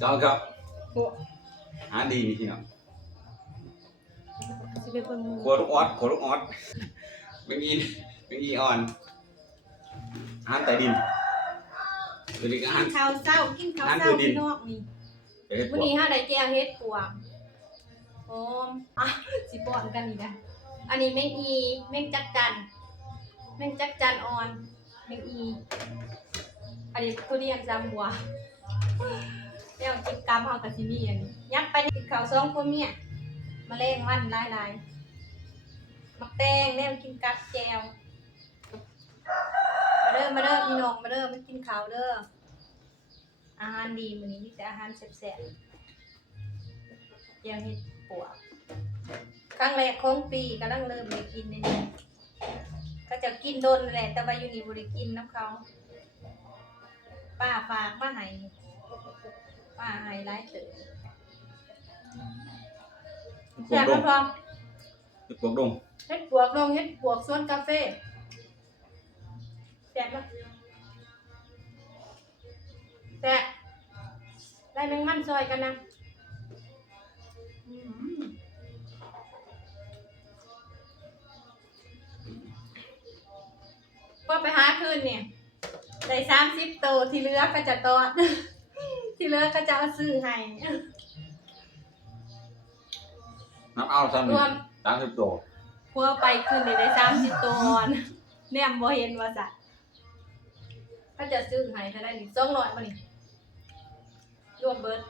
ครับโอ้หาดีนี่พี่น้อง สิเป็นคนมือ ขัวลูกออดเป็นอีอ่อนอาหารใต้ดินตัวนี้ก็อาหาร กินข้าวเศร้าพี่น้องนี่ เฮ็ด วัน บ่ นี้ห้าได้แก้วเฮ็ดปวงโอมอ่ะสิป้อนกันอีกนะอันนี้แมงอีแมงจักจันอ่อนแมงอีอันนี้ทุเรียนจำบัวแล้วกินกามเฮากับที่นี่อันนี้ยัดไปกินข้าว2คนเมียมะเร็งมันหลายๆมักแตงแนวกินกับแจวมาเด้อพี่น้องมาเด้อมากินข้าวเด้ออาหารดีมื้อนี้มีแต่อาหารแซ่บๆแกงเฮ็ดปวกครั้งแรกของปีกำลังเริ่มได้กินนี่ก็จะกินโดนแหละแต่ว่าอยู่นี่บ่ได้กินน้ำเขาป้าฝากมาให้ป้าให้หลายเติบแซ่บบ่พอ เฮ็ดปวกดง เฮ็ดปวกลงเฮ็ดปวกสวนกาแฟแซ่บบ่แซ่บได้แมงมันซอยกันนะพอไปหาคืนเนี่ยได้30โตที่เหลือก็จะตอด ที่เหลือก็จะเอาซื้อให้ น้ำเอาซ้ำ ร นี่ วม 30ตัว พวกไปคืนนี่ได้30โตอ่อนแนมบ่เห็นว่าจ้ะก็จะซื้อให้เท่าได้นี่200บ่นี่รวมเบิด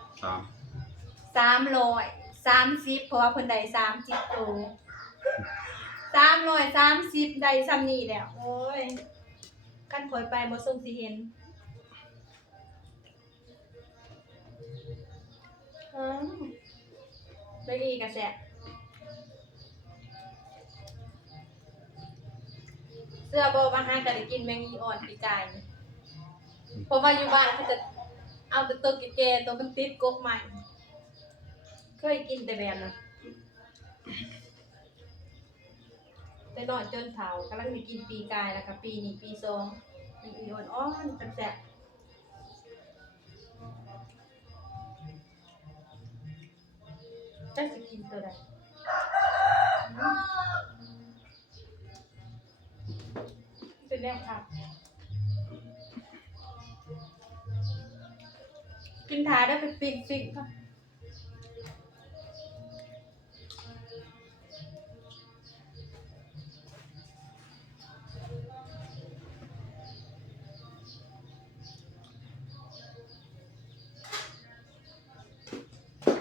330เพราะว่าเพิ่นได้30โต330ได้ซ้ำนี้แล้วโอ้ยคันข่อยไปบ่ส่งสิเห็นได้ดีกะแซ่บเสื้อบ่มาหาก็ได้กินแมงอีอ่อนปีกายนี่เพราะว่าอยู่บ้านเขาจะเอาแต่ตัวแก่ๆตัวมันติดกกใหม่เคยกินแต่แบบนั้นแต่น้อยจนเฒ่ากำลังได้กินปีกายแล้วก็ปีนี้ปี2แมงอีอ่อนๆแซ่บๆจะสิกินตัวใดเป็นแนวค่ะกินทาได้ไปปิ้งค่ะ